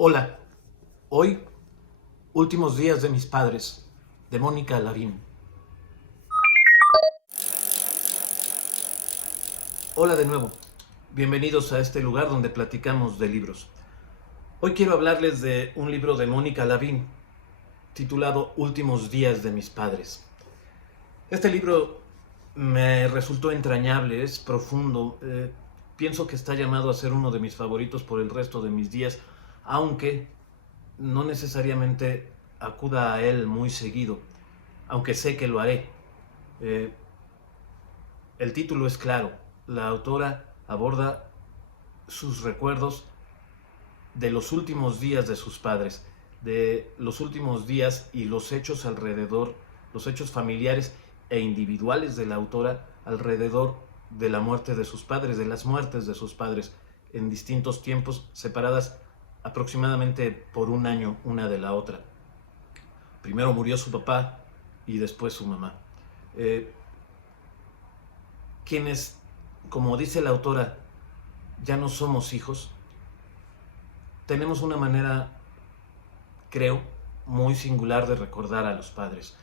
Hola, hoy, últimos días de mis padres, de Mónica Lavín. Hola de nuevo, bienvenidos a este lugar donde platicamos de libros. Hoy quiero hablarles de un libro de Mónica Lavín, titulado Últimos días de mis padres. Este libro me resultó entrañable, es profundo, pienso que está llamado a ser uno de mis favoritos por el resto de mis días, aunque no necesariamente acuda a él muy seguido, aunque sé que lo haré. Eh, el título es claro, la autora aborda sus recuerdos de los últimos días de sus padres, de los últimos días y los hechos alrededor, los hechos familiares e individuales de la autora alrededor de la muerte de sus padres, de las muertes de sus padres, en distintos tiempos, separadas aproximadamente por un año una de la otra. Primero murió su papá y después su mamá. Eh, quienes, como dice la autora, ya no somos hijos, tenemos una manera, creo, muy singular de recordar a los padres.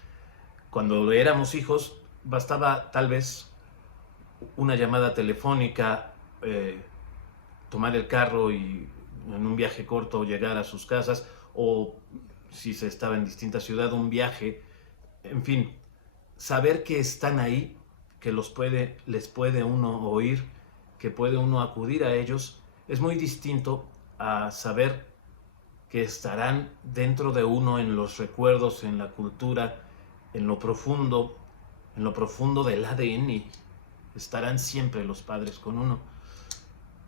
Cuando éramos hijos, bastaba tal vez una llamada telefónica, tomar el carro y en un viaje corto llegar a sus casas, o si se estaba en distinta ciudad, un viaje, en fin, saber que están ahí, que les puede uno oír, que puede uno acudir a ellos, es muy distinto a saber que estarán dentro de uno en los recuerdos, en la cultura, en lo profundo del ADN. Estarán siempre los padres con uno.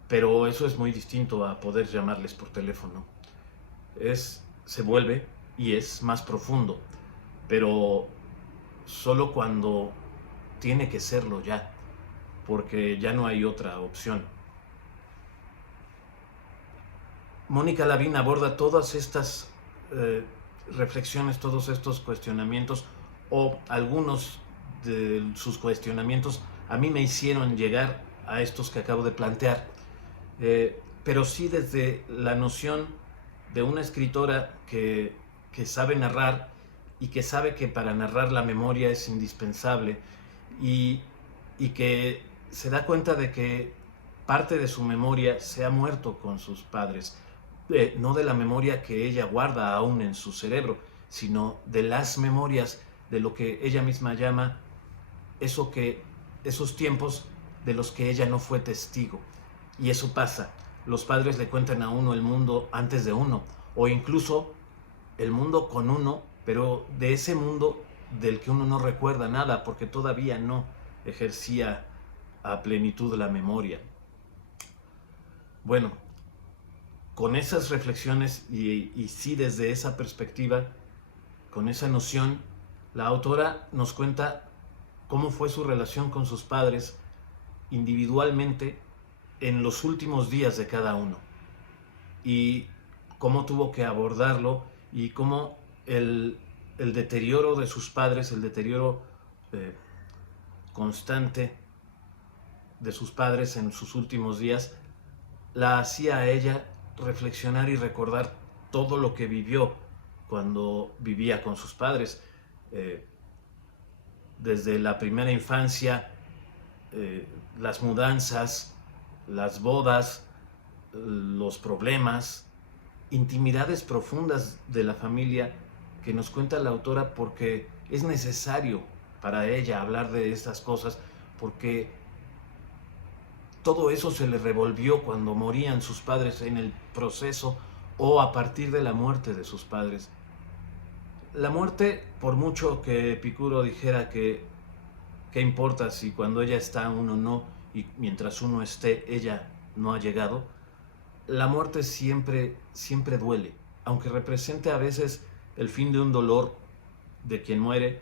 Pero eso es muy distinto a poder llamarles por teléfono. Se vuelve y es más profundo, pero solo cuando tiene que serlo ya, porque ya no hay otra opción. Mónica Lavín aborda todas estas reflexiones, todos estos cuestionamientos, o algunos de sus cuestionamientos a mí me hicieron llegar a estos que acabo de plantear, pero sí desde la noción de una escritora que sabe narrar y que sabe que para narrar la memoria es indispensable, y, y que se da cuenta de que parte de su memoria se ha muerto con sus padres, no de la memoria que ella guarda aún en su cerebro, sino de las memorias de lo que ella misma llama esos tiempos de los que ella no fue testigo. Y eso pasa. Los padres le cuentan a uno el mundo antes de uno, o incluso el mundo con uno, pero de ese mundo del que uno no recuerda nada, porque todavía no ejercía a plenitud la memoria. Bueno, con esas reflexiones y sí desde esa perspectiva, con esa noción, la autora nos cuenta cómo fue su relación con sus padres individualmente en los últimos días de cada uno, y cómo tuvo que abordarlo, y cómo el deterioro de sus padres, el deterioro eh, constante de sus padres en sus últimos días, la hacía a ella reflexionar y recordar todo lo que vivió cuando vivía con sus padres, eh, desde la primera infancia, las mudanzas, las bodas, los problemas, intimidades profundas de la familia que nos cuenta la autora, porque es necesario para ella hablar de estas cosas, porque todo eso se le revolvió cuando morían sus padres en el proceso o a partir de la muerte de sus padres. La muerte, por mucho que Epicuro dijera que qué importa si cuando ella está uno no, y mientras uno esté ella no ha llegado, la muerte siempre duele, aunque represente a veces el fin de un dolor de quien muere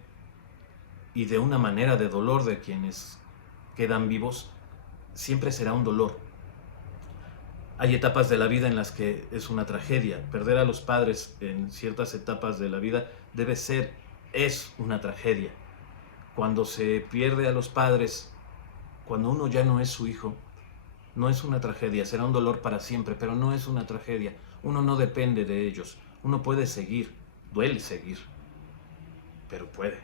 y de una manera de dolor de quienes quedan vivos, siempre será un dolor. Hay etapas de la vida en las que es una tragedia. Perder a los padres en ciertas etapas de la vida es una tragedia. Cuando se pierde a los padres, cuando uno ya no es su hijo, no es una tragedia, será un dolor para siempre, pero no es una tragedia. Uno no depende de ellos. Uno puede seguir, duele seguir, pero puede.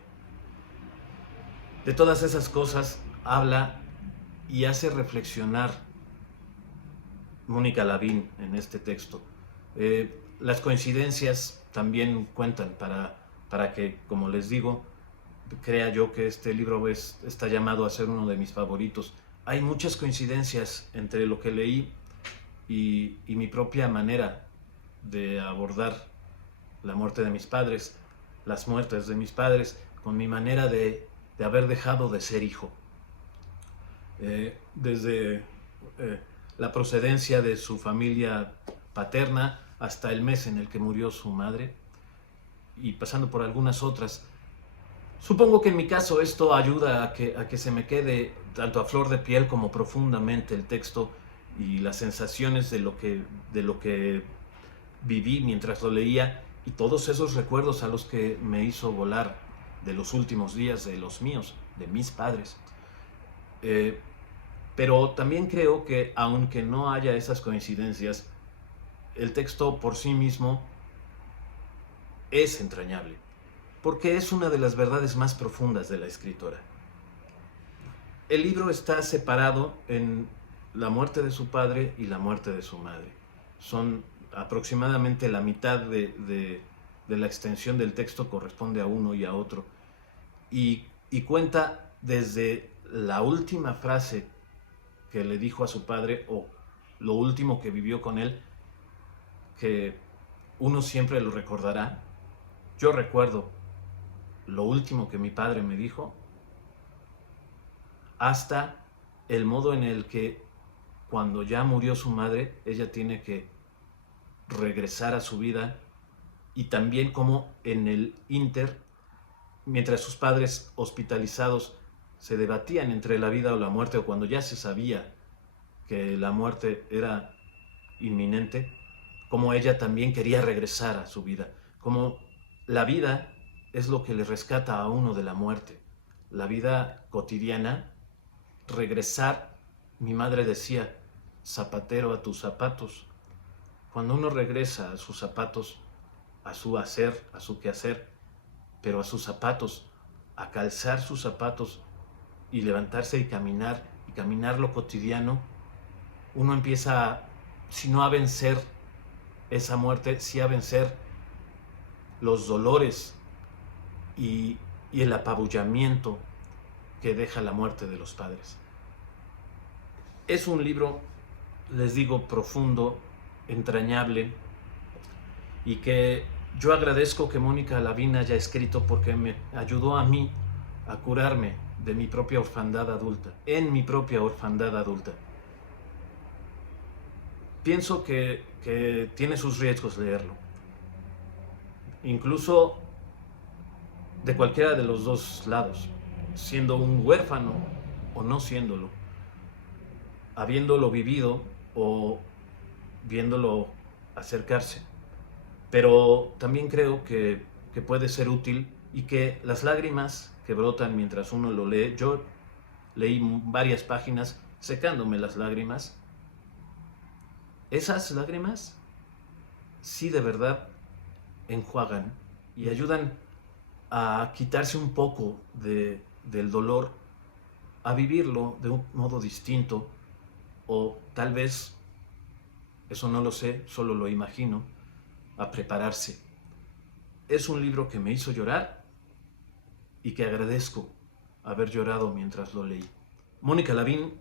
De todas esas cosas habla y hace reflexionar Mónica Lavín en este texto. Las coincidencias también cuentan para que, como les digo, crea yo que este libro está llamado a ser uno de mis favoritos. Hay muchas coincidencias entre lo que leí y mi propia manera de abordar la muerte de mis padres, las muertes de mis padres, con mi manera de haber dejado de ser hijo. Desde la procedencia de su familia paterna hasta el mes en el que murió su madre y pasando por algunas otras. Supongo que en mi caso esto ayuda a que se me quede tanto a flor de piel como profundamente el texto y las sensaciones de lo que viví mientras lo leía y todos esos recuerdos a los que me hizo volar de los últimos días de los míos, de mis padres. Pero también creo que aunque no haya esas coincidencias, el texto por sí mismo es entrañable, porque es una de las verdades más profundas de la escritora. El libro está separado en la muerte de su padre y la muerte de su madre. Son aproximadamente la mitad de la extensión del texto corresponde a uno y a otro. Y cuenta desde la última frase que le dijo a su padre o lo último que vivió con él, que uno siempre lo recordará. Yo recuerdo lo último que mi padre me dijo, hasta el modo en el que cuando ya murió su madre, ella tiene que regresar a su vida y también como en el ínter, mientras sus padres hospitalizados se debatían entre la vida o la muerte, o cuando ya se sabía que la muerte era inminente, como ella también quería regresar a su vida, como la vida es lo que le rescata a uno de la muerte, la vida cotidiana, regresar. Mi madre decía, zapatero a tus zapatos. Cuando uno regresa a sus zapatos, a su hacer, a su quehacer, pero a sus zapatos, a calzar sus zapatos y levantarse y caminar lo cotidiano, uno empieza, si no a vencer esa muerte, sí a vencer los dolores y el apabullamiento que deja la muerte de los padres. Es un libro, les digo, profundo, entrañable, y que yo agradezco que Mónica Lavín haya escrito porque me ayudó a mí a curarme de mi propia orfandad adulta, en mi propia orfandad adulta. Pienso que tiene sus riesgos leerlo, incluso de cualquiera de los dos lados, siendo un huérfano o no siéndolo, habiéndolo vivido o viéndolo acercarse. Pero también creo que puede ser útil y que las lágrimas que brotan mientras uno lo lee, yo leí varias páginas secándome las lágrimas, esas lágrimas sí de verdad enjuagan y ayudan a quitarse un poco del dolor, a vivirlo de un modo distinto, o tal vez, eso no lo sé, solo lo imagino, a prepararse. Es un libro que me hizo llorar y que agradezco haber llorado mientras lo leí. Mónica Lavín,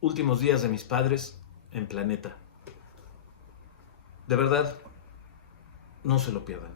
Últimos días de mis padres en Planeta. De verdad, no se lo pierdan.